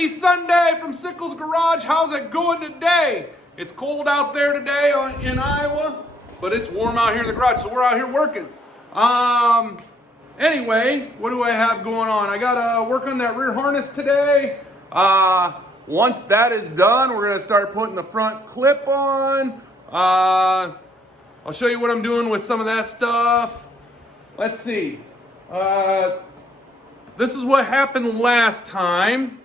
Happy Sunday from Sickles Garage. How's it going today? It's cold out there today in Iowa, but it's warm out here in the garage, so we're out here working. Anyway, what do I have going on? I gotta work on that rear harness today. Once that is done, we're gonna start putting the front clip on. I'll show you what I'm doing with some of that stuff. Let's see. This is what happened last time.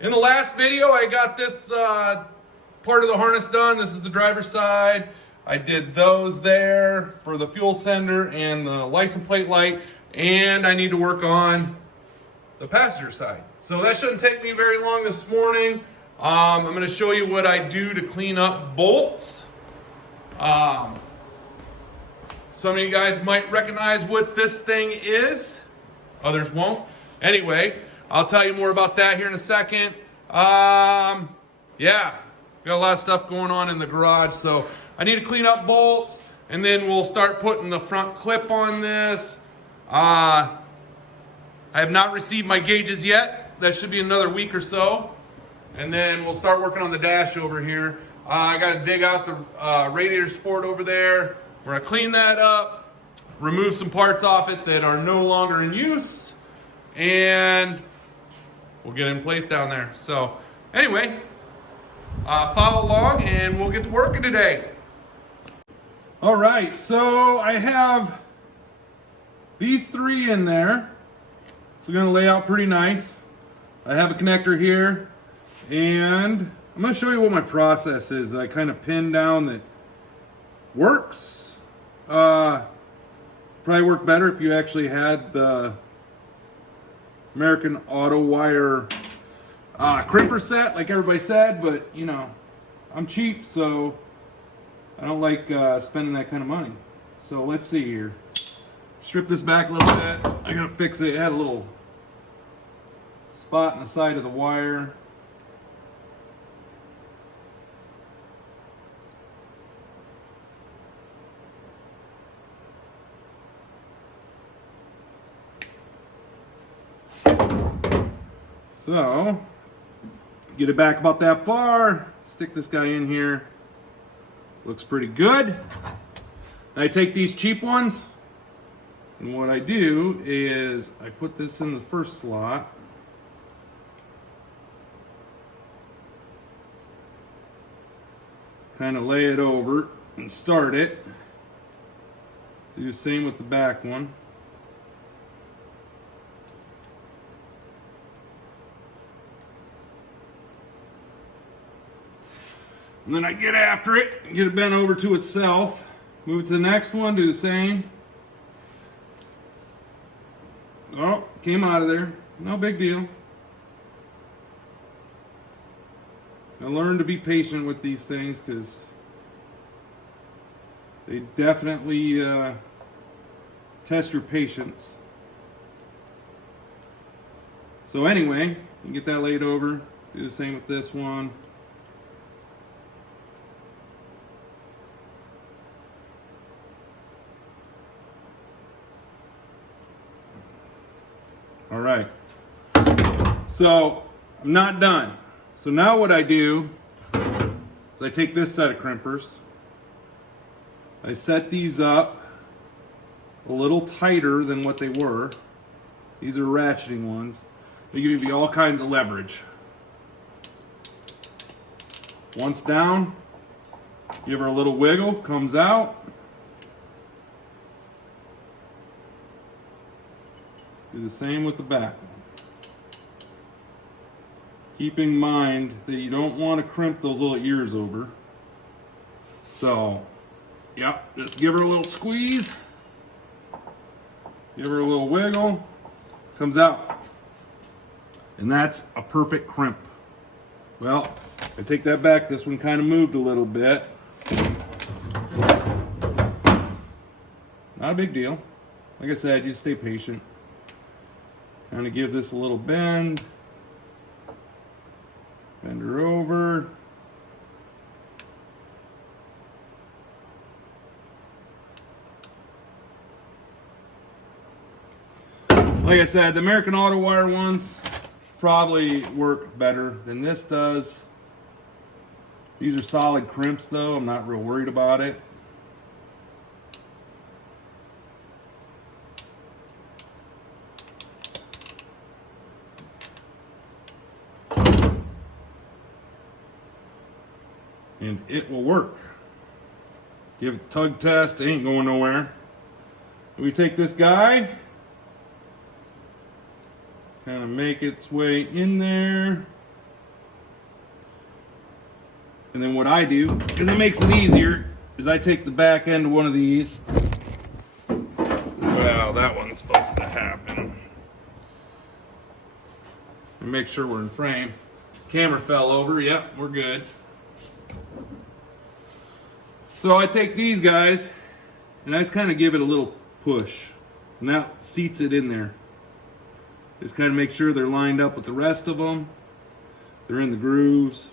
In the last video, I got this part of the harness done. This is the driver's side. I did those there for the fuel sender and the license plate light, and I need to work on the passenger side. So that shouldn't take me very long this morning. I'm going to show you what I do to clean up bolts. Some of you guys might recognize what this thing is. Others won't. Anyway, I'll tell you more about that here in a second. Yeah, got a lot of stuff going on in the garage, so I need to clean up bolts, and then we'll start putting the front clip on this. I have not received my gauges yet. That should be another week or so, and then we'll start working on the dash over here. I got to dig out the radiator support over there. We're going to clean that up, remove some parts off it that are no longer in use, and we'll get it in place down there. So anyway, follow along and we'll get to working today. All right, so I have these three in there. It's going to lay out pretty nice. I have a connector here, and I'm going to show you what my process is that I kind of pinned down that works. Probably work better if you actually had the American Auto Wire crimper set, like everybody said, but you know, I'm cheap, so I don't like spending that kind of money. So let's see here. Strip this back a little bit. I gotta fix it. It had a little spot in the side of the wire. So, get it back about that far, stick this guy in here. Looks pretty good. I take these cheap ones, and what I do is I put this in the first slot. Kind of lay it over and start it. Do the same with the back one. And then I get after it, get it bent over to itself, move it to the next one, do the same. Oh, came out of there. No big deal. I learned to be patient with these things because they definitely test your patience. So anyway, you get that laid over, do the same with this one. All right, so I'm not done. So now what I do is I take this set of crimpers, I set these up a little tighter than what they were. These are ratcheting ones. They give you all kinds of leverage. Once down, give her a little wiggle, comes out. Do the same with the back one. Keep in mind that you don't want to crimp those little ears over. So, yep, just give her a little squeeze. Give her a little wiggle. Comes out. And that's a perfect crimp. Well, I take that back. This one kind of moved a little bit. Not a big deal. Like I said, just stay patient. Kind of give this a little bend. Bend her over. Like I said, the American Auto Wire ones, probably work better than this does. These are solid crimps though. I'm not real worried about it. And it will work. Give it a tug test, it ain't going nowhere. We take this guy, kind of make its way in there. And then what I do, because it makes it easier, is I take the back end of one of these. Well, that one's supposed to happen. And make sure we're in frame. Camera fell over, yep, we're good. So I take these guys, and I just kind of give it a little push. And that seats it in there. Just kind of make sure they're lined up with the rest of them. They're in the grooves.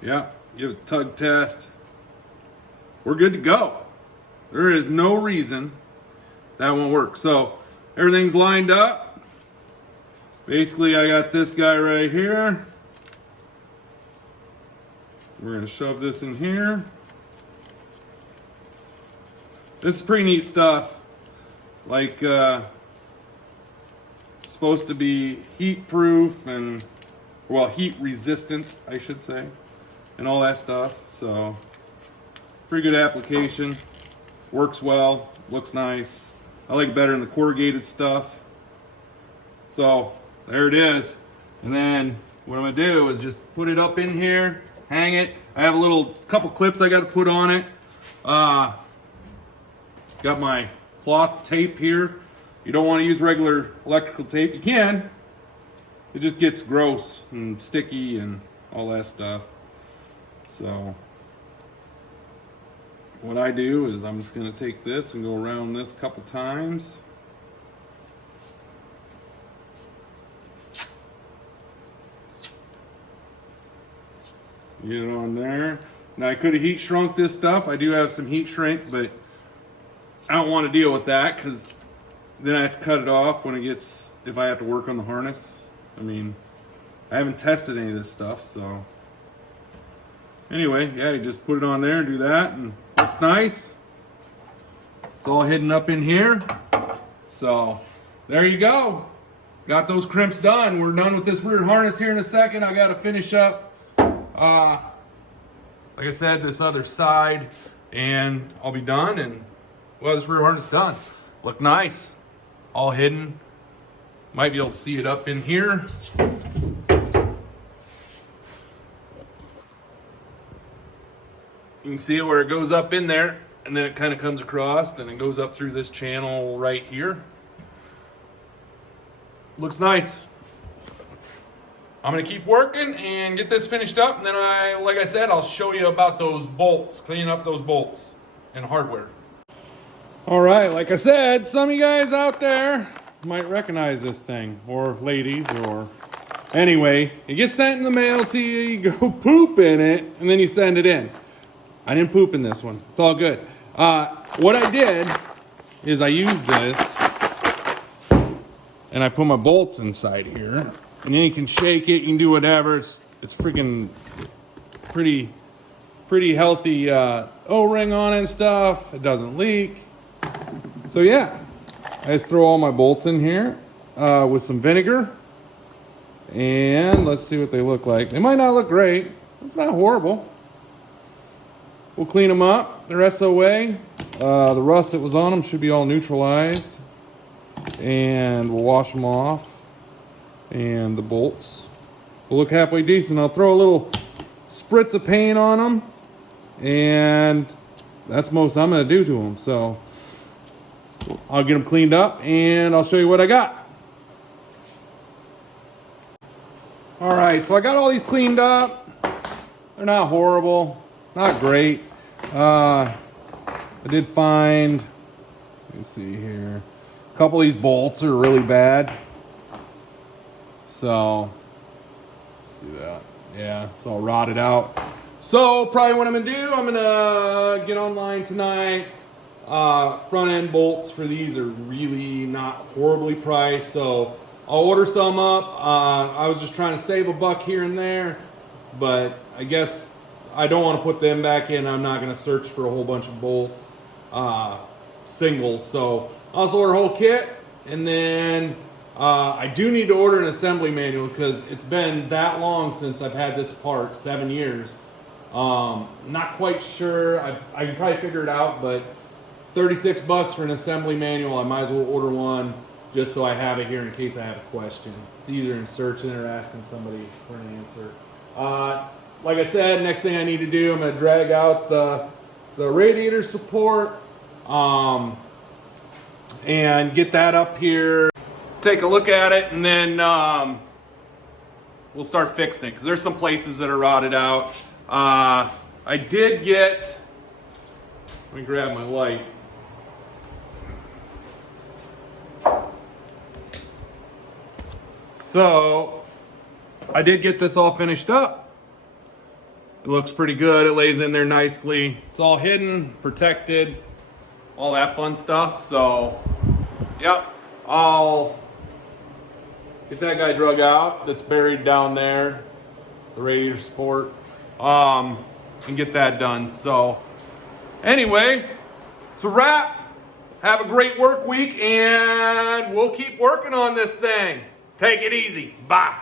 Yeah, give it a tug test. We're good to go. There is no reason that won't work. So everything's lined up. Basically, I got this guy right here. We're gonna shove this in here. This is pretty neat stuff. Like, supposed to be heat proof and, well, heat resistant, I should say, and all that stuff. So, pretty good application. Works well, looks nice. I like it better than the corrugated stuff. So, there it is. And then, what I'm gonna do is just put it up in here. Hang it. I have a couple clips I got to put on it. Got my cloth tape here. You don't want to use regular electrical tape. You can. It just gets gross and sticky and all that stuff. So what I do is I'm just going to take this and go around this a couple times. Get it on there. Now I could have heat shrunk this stuff. I do have some heat shrink, but I don't want to deal with that because then I have to cut it off when it gets, if I have to work on the harness. I mean, I haven't tested any of this stuff, so. Anyway, yeah, you just put it on there and do that, and it looks nice. It's all hidden up in here. So, there you go. Got those crimps done. We're done with this weird harness here in a second. I got to finish up like I said, this other side, and I'll be done, and well, this rear harness done. Look nice, all hidden. Might be able to see it up in here. You can see it where it goes up in there, and then it kind of comes across, and it goes up through this channel right here. Looks nice. I'm gonna keep working and get this finished up, and then like I said, I'll show you about those bolts, cleaning up those bolts and hardware. All right, like I said, some of you guys out there might recognize this thing, or ladies, or anyway, it gets sent in the mail to you, you go poop in it, and then you send it in. I didn't poop in this one, it's all good. What I did is I used this, and I put my bolts inside here. And then you can shake it, you can do whatever. It's freaking pretty healthy O-ring on it and stuff. It doesn't leak. So yeah, I just throw all my bolts in here with some vinegar. And let's see what they look like. They might not look great. It's not horrible. We'll clean them up. They're SOA. The rust that was on them should be all neutralized. And we'll wash them off. And the bolts will look halfway decent. I'll throw a little spritz of paint on them, and that's most I'm going to do to them. So I'll get them cleaned up, and I'll show you what I got. All right, so I got all these cleaned up. They're not horrible, not great. I did find, let me see here, a couple of these bolts are really bad. So, see that? Yeah, it's all rotted out. So, probably what I'm gonna do, I'm gonna get online tonight, Front end bolts for these are really not horribly priced, so I'll order some up. I was just trying to save a buck here and there, but I guess I don't want to put them back in. I'm not going to search for a whole bunch of bolts, singles. So I'll just order a whole kit, and then I do need to order an assembly manual because it's been that long since I've had this part, 7 years. Not quite sure. I can probably figure it out, but 36 bucks for an assembly manual. I might as well order one just so I have it here in case I have a question. It's easier than searching or asking somebody for an answer. Like I said, next thing I need to do, I'm going to drag out the radiator support and get that up here. Take a look at it, and then we'll start fixing it because there's some places that are rotted out. I did get, let me grab my light. So I did get this all finished up. It looks pretty good. It lays in there nicely. It's all hidden, protected, all that fun stuff. So, yep, I'll get that guy drug out that's buried down there, the radiator support, and get that done. So, anyway, it's a wrap. Have a great work week, and we'll keep working on this thing. Take it easy. Bye.